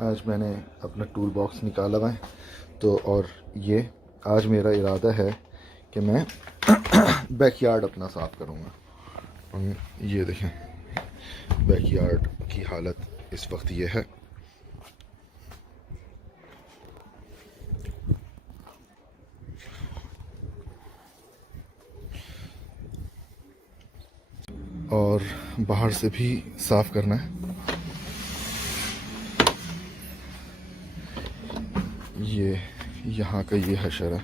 आज मैंने अपना टूल बॉक्स निकाला हुआ है तो और ये आज मेरा इरादा है कि मैं बैकयार्ड अपना साफ़ करूँगा। ये देखें बैकयार्ड की हालत इस वक्त ये है। और बाहर से भी साफ़ करना है। ये यहाँ का ये हशर है,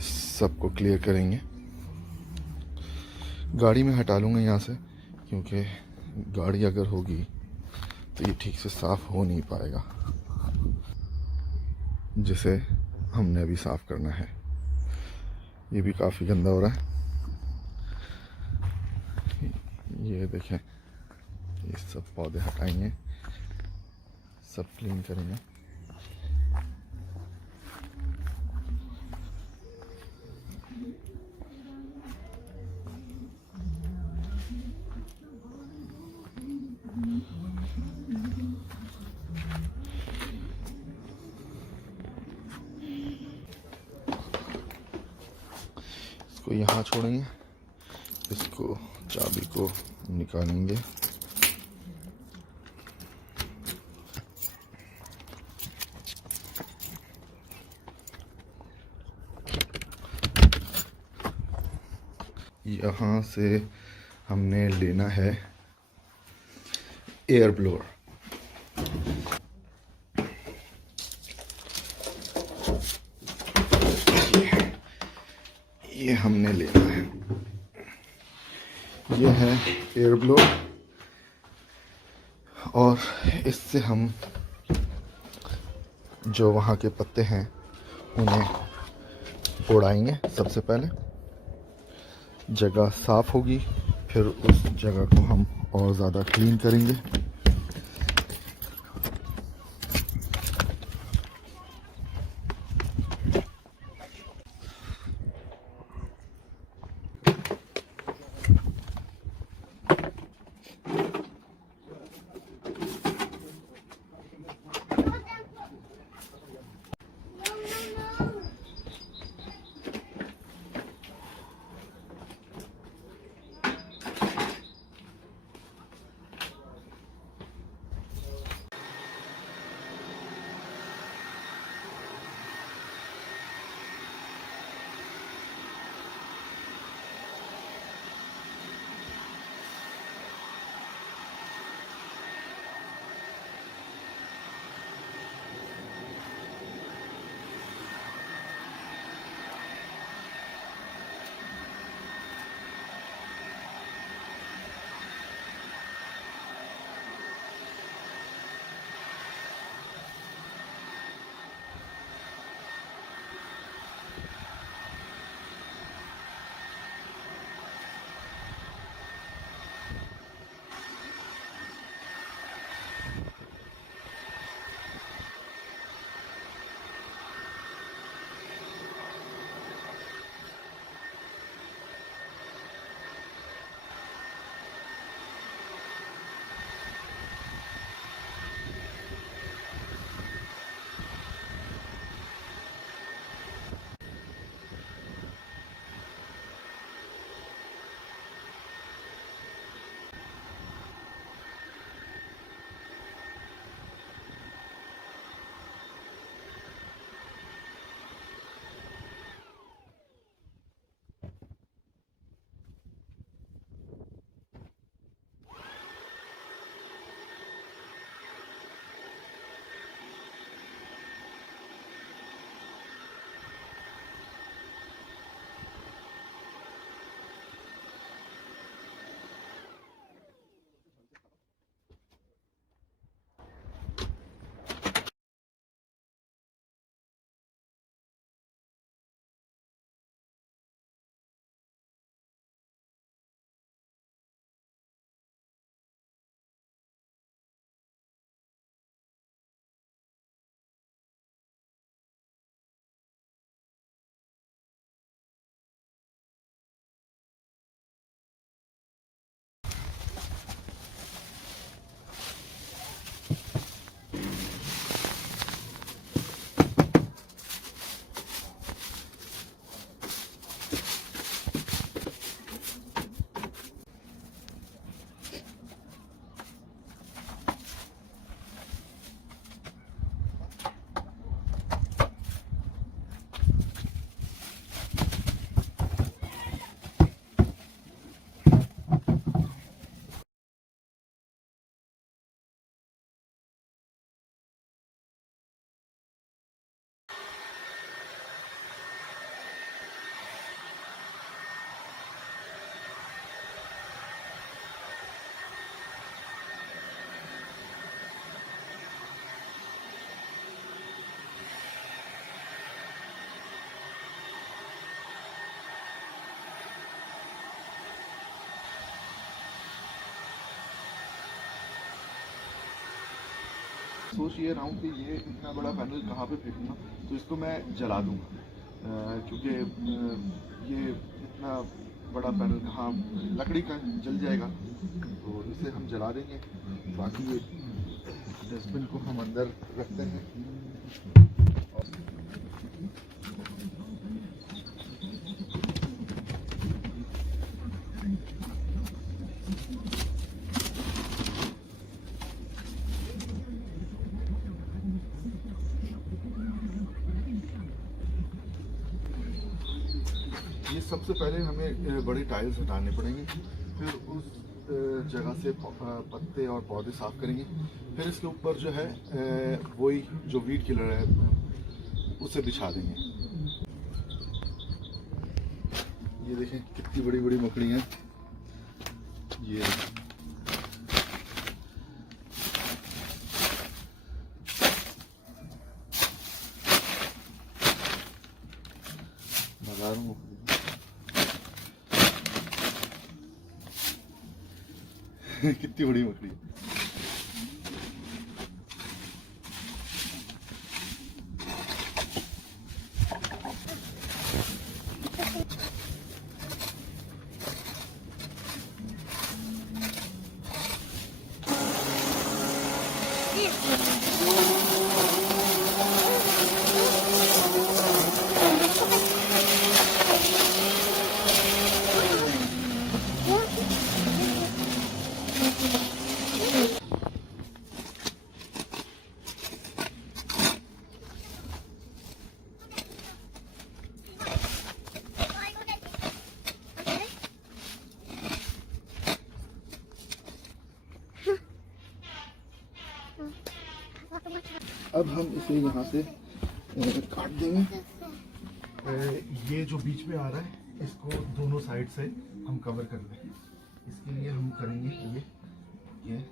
सबको क्लियर करेंगे। गाड़ी में हटा लूँगा यहाँ से, क्योंकि गाड़ी अगर होगी तो ये ठीक से साफ़ हो नहीं पाएगा, जिसे हमने अभी साफ़ करना है। ये भी काफ़ी गंदा हो रहा है। ये देखें, ये सब पौधे हटाएंगे, सब क्लीन करेंगे। इसको यहाँ छोड़ेंगे, इसको चाबी को निकालेंगे। यहाँ से हमने लेना है एयर ब्लोअर। ये हमने लेना है, ये है एयर ब्लोअर। और इससे हम जो वहाँ के पत्ते हैं उन्हें उड़ाएंगे। सबसे पहले जगह साफ़ होगी, फिर उस जगह को हम और ज़्यादा क्लीन करेंगे। सोच ये रहा हूँ कि ये इतना बड़ा पैनल कहाँ पे फेंकूँगा, तो इसको मैं जला दूँगा, क्योंकि ये इतना बड़ा पैनल कहाँ लकड़ी का जल जाएगा, तो इसे हम जला देंगे। बाकी ये डस्टबिन को हम अंदर रखते हैं। ये सबसे पहले हमें बड़े टाइल्स हटाने पड़ेंगे, फिर उस जगह से पत्ते और पौधे साफ करेंगे, फिर इसके ऊपर जो है वही जो वीड किलर है उसे बिछा देंगे। ये देखें कितनी बड़ी बड़ी मकड़ियाँ, ये लगा रहा हूँ। कितनी बड़ी मकड़ी। अब हम इसे यहाँ से काट देंगे। ये जो बीच में आ रहा है इसको दोनों साइड से हम कवर कर लें। इसके लिए हम करेंगे ये है।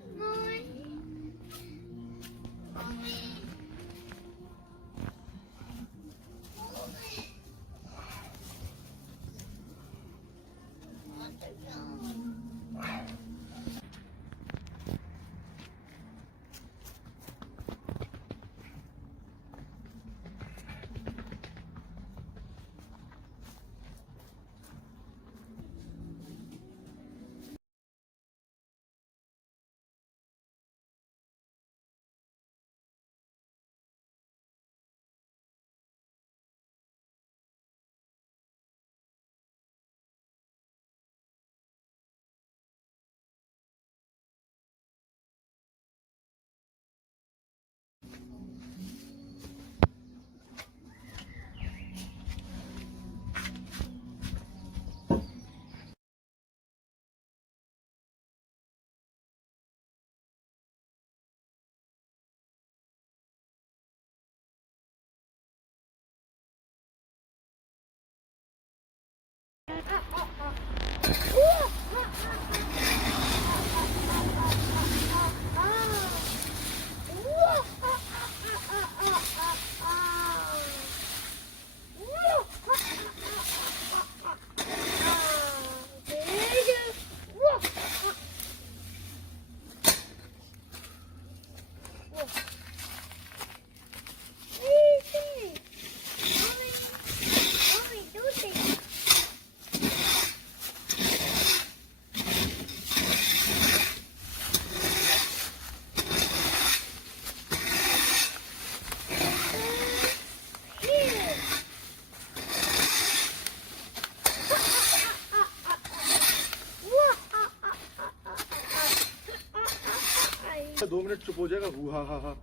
2 मिनट चुप हो जाएगा। हु हा हा हा।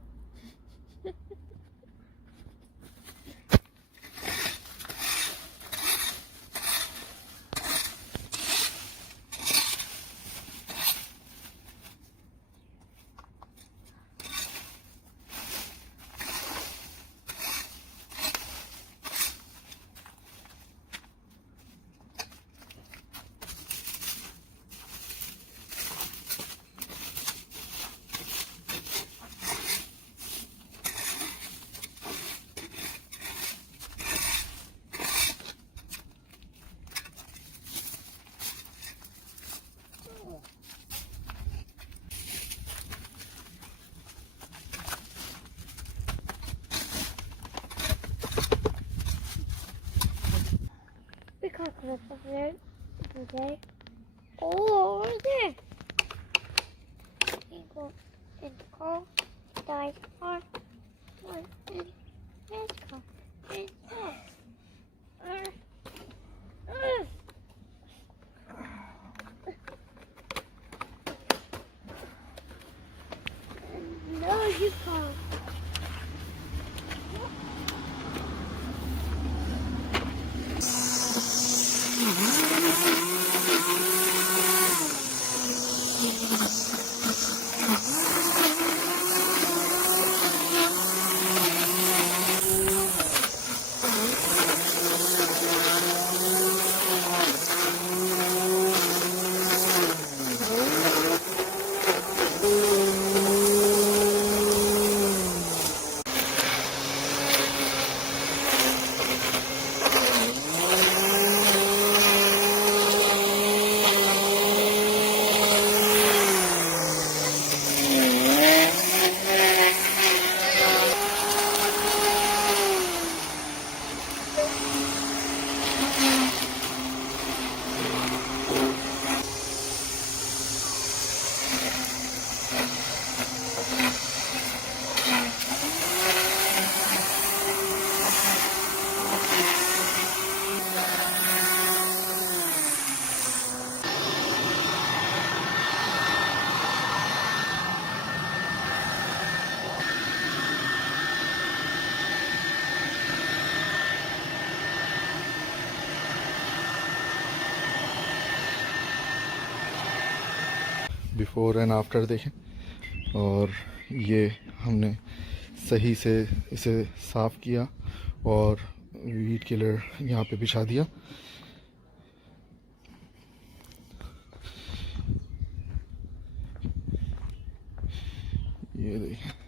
There. There. Oh, there. We go and call die hard. One and let's go and go. No, you can't. Before and after देखें। और ये हमने सही से इसे साफ़ किया और वीड किलर यहाँ पे बिछा दिया। ये देखें।